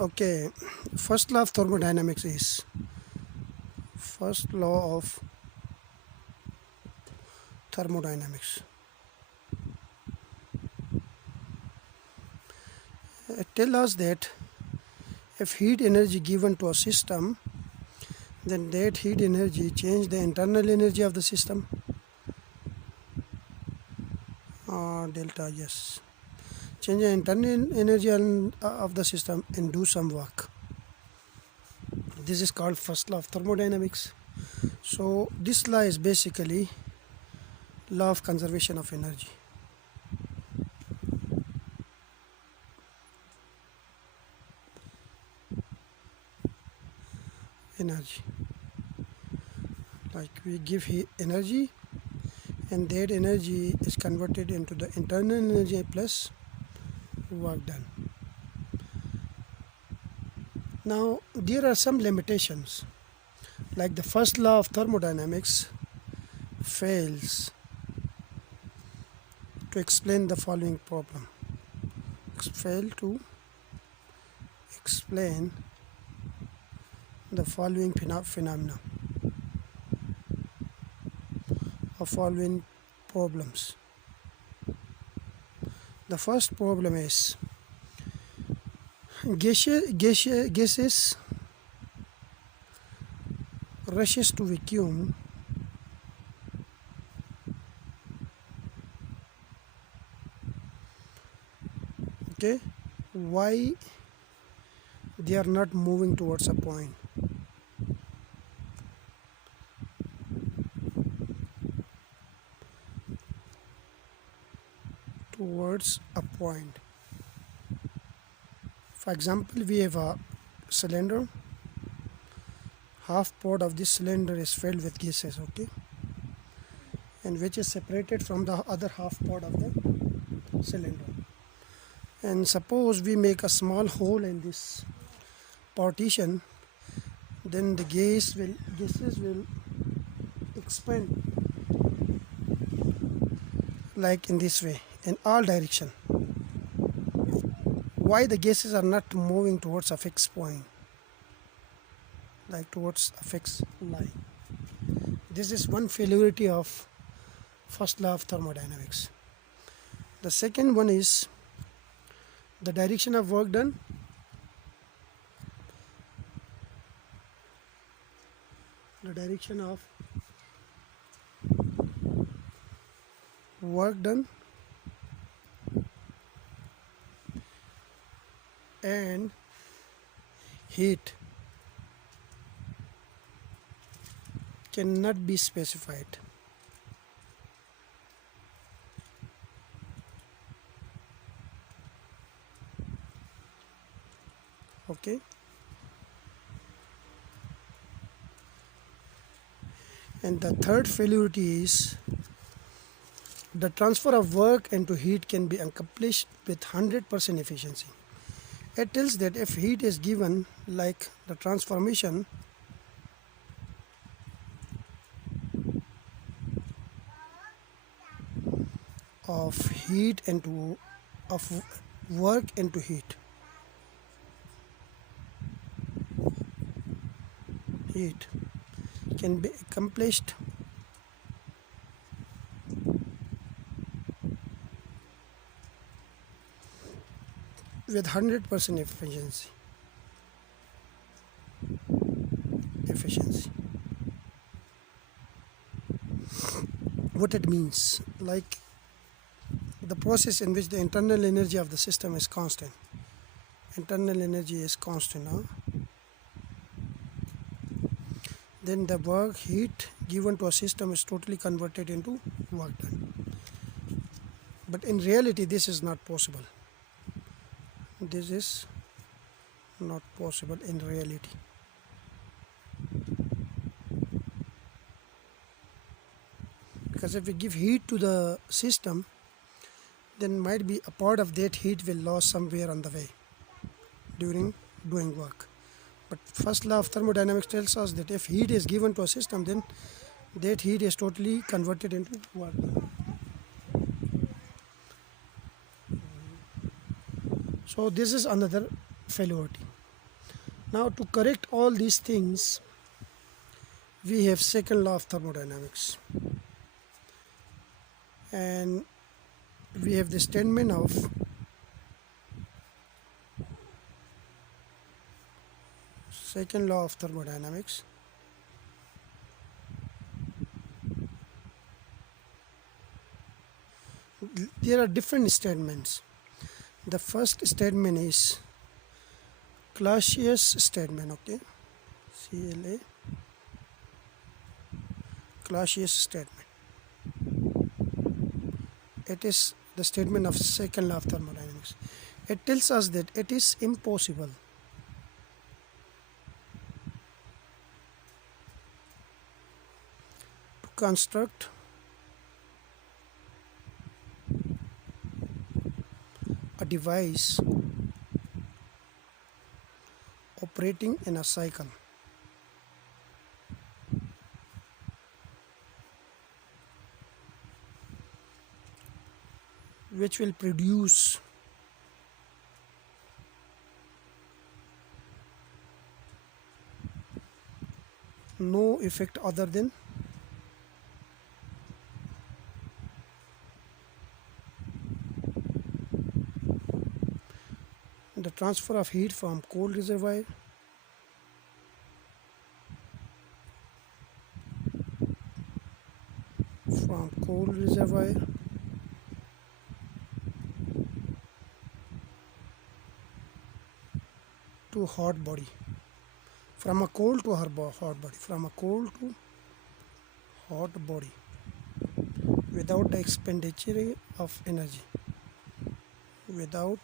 Okay, first law of thermodynamics is first law of thermodynamics. It tells us that if heat energy given to a system, then that heat energy change the internal energy of the system. Delta, yes. Change the internal energy of the system and do some work. This is called first law of thermodynamics. So this law is basically law of conservation of energy. Like we give energy, and that energy is converted into the internal energy plus work done. Now there are some limitations, like the first law of thermodynamics fails to explain the following problem. Fail to explain the following phenomena or following problems. The first problem is gases rushes to vacuum okay, why they are not moving towards a point. For example, we have a cylinder. Half part of this cylinder is filled with gases, okay, and which is separated from the other half part of the cylinder. And suppose we make a small hole in this partition, then the gases will expand like in this way in all direction. Why the gases are not moving towards a fixed point, like towards a fixed line? This is one failure of first law of thermodynamics. The second one is the direction of work done. The direction of work done and heat cannot be specified. Okay. And the third failure is the transfer of work into heat can be accomplished with 100% efficiency. It tells that if heat is given, like the transformation of work into heat can be accomplished with 100% efficiency. What it means, like the process in which the internal energy of the system is constant. Internal energy is constant. Then the work heat given to a system is totally converted into work done. But in reality, this is not possible. This is not possible in reality. Because if we give heat to the system, then might be a part of that heat will lose somewhere on the way during doing work. But first law of thermodynamics tells us that if heat is given to a system, then that heat is totally converted into work. So this is another failure. Now to correct all these things, we have second law of thermodynamics, and we have the statement of second law of thermodynamics. There are different statements. The first statement is Clausius statement, okay? CLA, Clausius statement. It is the statement of second law of thermodynamics. It tells us that it is impossible to construct a device operating in a cycle which will produce no effect other than the transfer of heat from cold reservoir to hot body, from a cold to hot body, from a cold to hot body, without the expenditure of energy, without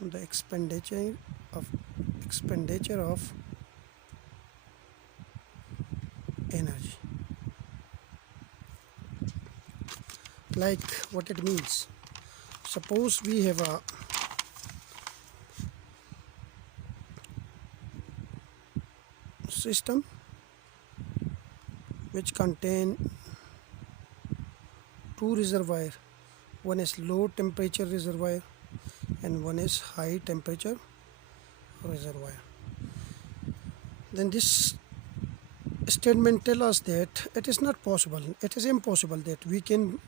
the expenditure of energy. Like what it means, suppose we have a system which contain two reservoir, one is low temperature reservoir and one is high temperature reservoir. Then this statement tells us that it is not possible, it is impossible that we can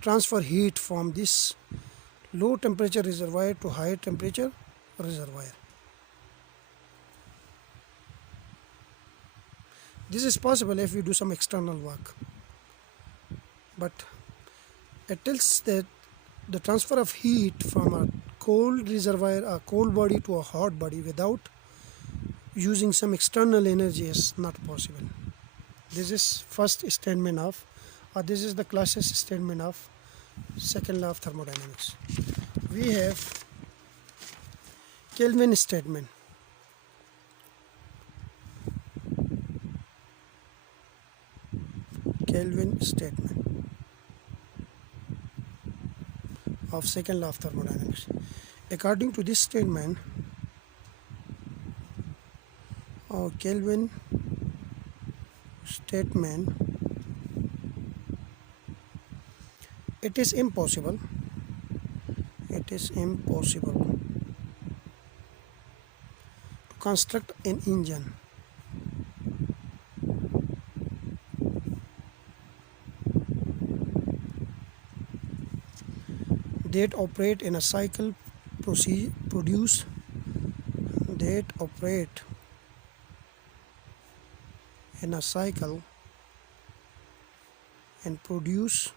transfer heat from this low temperature reservoir to high temperature reservoir. This is possible if we do some external work, but it tells that the transfer of heat from a cold reservoir, a cold body to a hot body without using some external energy is not possible. This is first statement of, or this is the Clausius statement of second law of thermodynamics. We have Kelvin statement. Kelvin statement of second law of thermodynamics. According to this statement, Kelvin statement, it is impossible to construct an engine that operate in a cycle produce and produce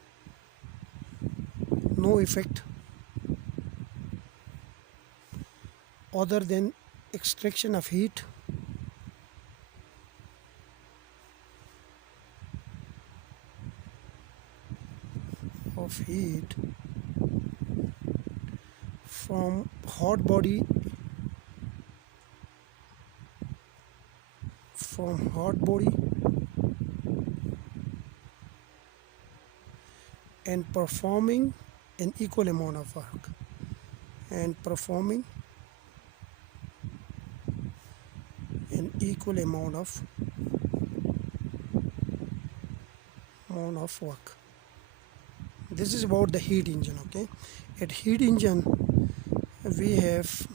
no effect other than extraction of heat from hot body and performing an equal amount of work This is about the heat engine, okay? At heat engine, we have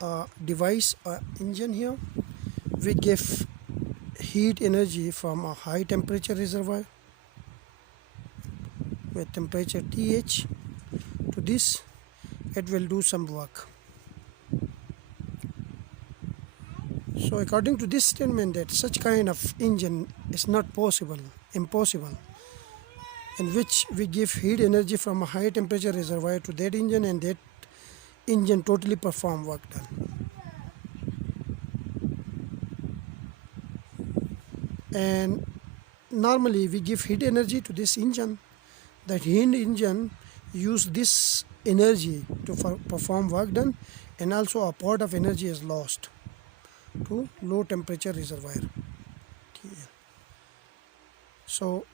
a device, a engine here. We give heat energy from a high temperature reservoir with temperature TH to this. It will do some work. So according to this statement, that such kind of engine is not possible, impossible, in which we give heat energy from a high temperature reservoir to that engine, and that engine totally perform work done. And normally we give heat energy to this engine. That heat engine use this energy to perform work done, and also a part of energy is lost to low temperature reservoir. So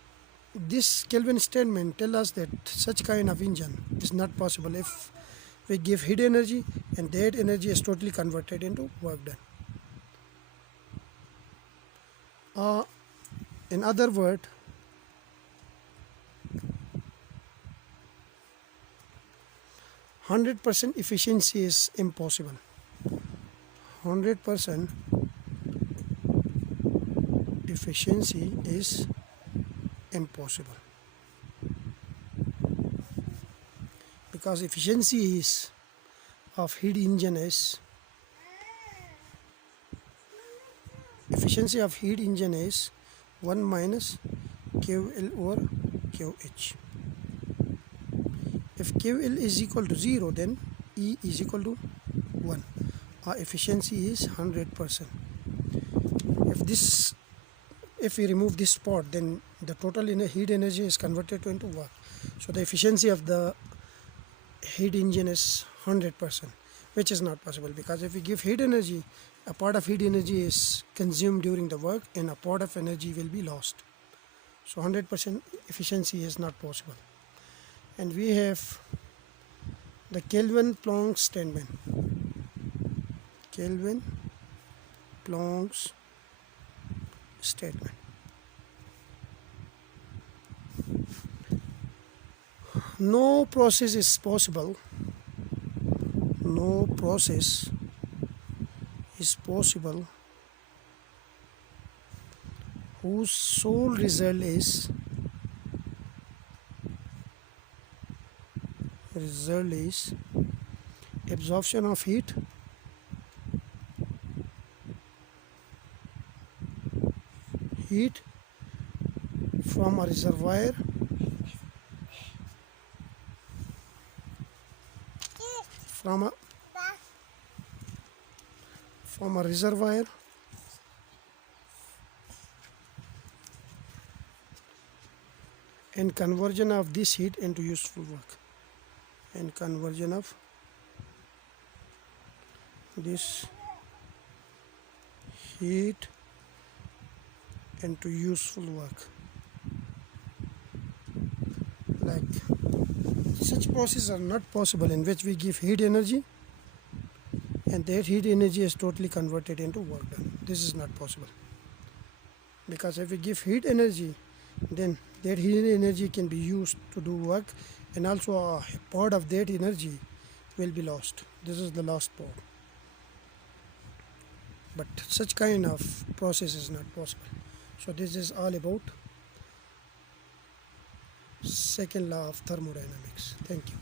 this Kelvin statement tells us that such kind of engine is not possible if we give heat energy and that energy is totally converted into work done. In other words, %100% efficiency is impossible. 100% efficiency is impossible, because efficiency is of heat engine is 1 minus QL over QH. If QL is equal to 0, then E is equal to 1. Our efficiency is 100%. If we remove this part, then the total heat energy is converted into work. So the efficiency of the heat engine is 100%, which is not possible, because if we give heat energy, a part of heat energy is consumed during the work and a part of energy will be lost. So 100% efficiency is not possible. And we have the Kelvin-Planck statement. Kelvin-Planck statement. No process is possible. No process is possible whose sole result is absorption of heat from a reservoir and conversion of this heat into useful work. And conversion of this heat into useful work. Like, such processes are not possible in which we give heat energy and that heat energy is totally converted into work done. This is not possible, because if we give heat energy, then that heat energy can be used to do work, and also a part of that energy will be lost. This is the lost part. But such kind of process is not possible. So this is all about second law of thermodynamics. Thank you.